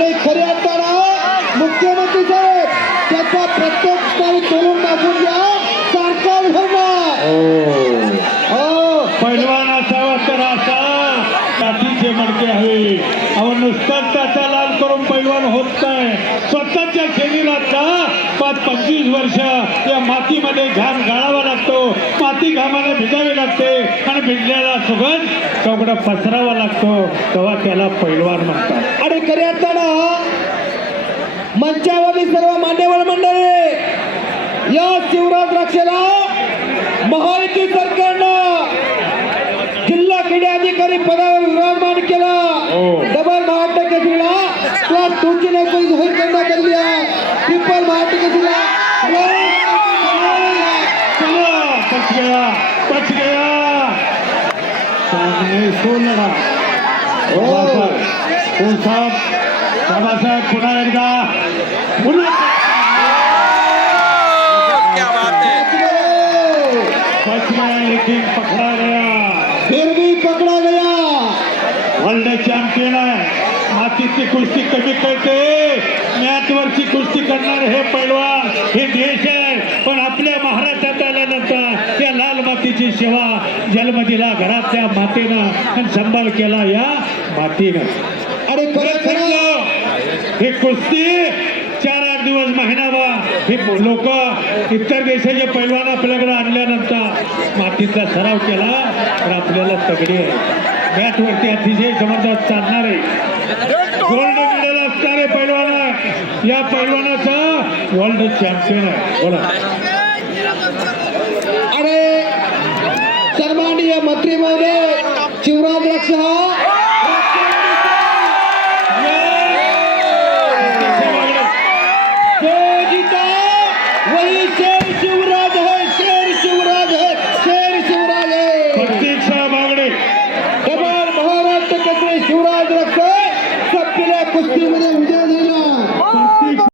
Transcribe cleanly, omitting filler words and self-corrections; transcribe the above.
अरे खरे असताना मुख्यमंत्री साहेब त्याचा प्रत्येक स्थायी तोडून टाकून द्या, सरकार भरणार. पैलवान असावा तर असा काठीचे मडके हवे. अहो नुसताच त्याचा लाल करून पैलवान होत नाही. स्वतःच्या शरीराचा 25 वर्ष या मातीमध्ये घाम गाळावा लागतो, माती घामाने भिजावी लागते आणि भिजलेला सुगंध चौकडा पसरावा लागतो, तेव्हा त्याला पैलवान म्हणतात. आणि खरे असताना मंचावरील सर्व मान्यवर मंडळी, या शिवराज रक्षेला महायुती सरकारनं जिल्हा क्रीडा अधिकारी पदावर विराजमान केला. डबल महाराष्ट्र केसरीला क्लास 2 ची नोकरी जाहीर करण्यात आली आहे. ट्रिपल महाराष्ट्र केसरीला बच गया, बच गया. सामने सोन लगा. साहब बाबासाहेब पुन्हा एकदा बच गया, लेकिन पकड़ा गया. फिर भी पकड़ा गया. वर्ल्ड चॅम्पियन आहे. मातीची कुस्ती कमी करते, मॅटवरची कुस्ती करणार हे पैलवान हे देश आहे. पण आपल्या महाराष्ट्रात आल्यानंतर या लाल मातीची सेवा जन्म दिला घरातल्या मातेनं आणि संभाळ केला या मातीनं. अरे खरं खरं हे कुस्ती 4-8 दिवस महिनाभर हे लोक इतर देशाचे पैलवान आपल्याकडे आणल्यानंतर मातीचा सराव केला तर आपल्याला तगडी आहे. मॅटवरती अतिशय जबरदस्त चालणार आहे. गोल्ड मेडल असणारे पैलवान आहे. या पैलवानाचा वर्ल्ड चॅम्पियन आहे. बोला. अरे सन्माननीय मंत्री महोदय शिवराज रक्ष वही शेर शिवराज है, शेर शिवराज है, शेर शिवराज है. प्रतीक्षा बागडे डबल महाराष्ट्र केसरी शिवराज रक्ष सबकिल्या कुस्तीमध्ये विजय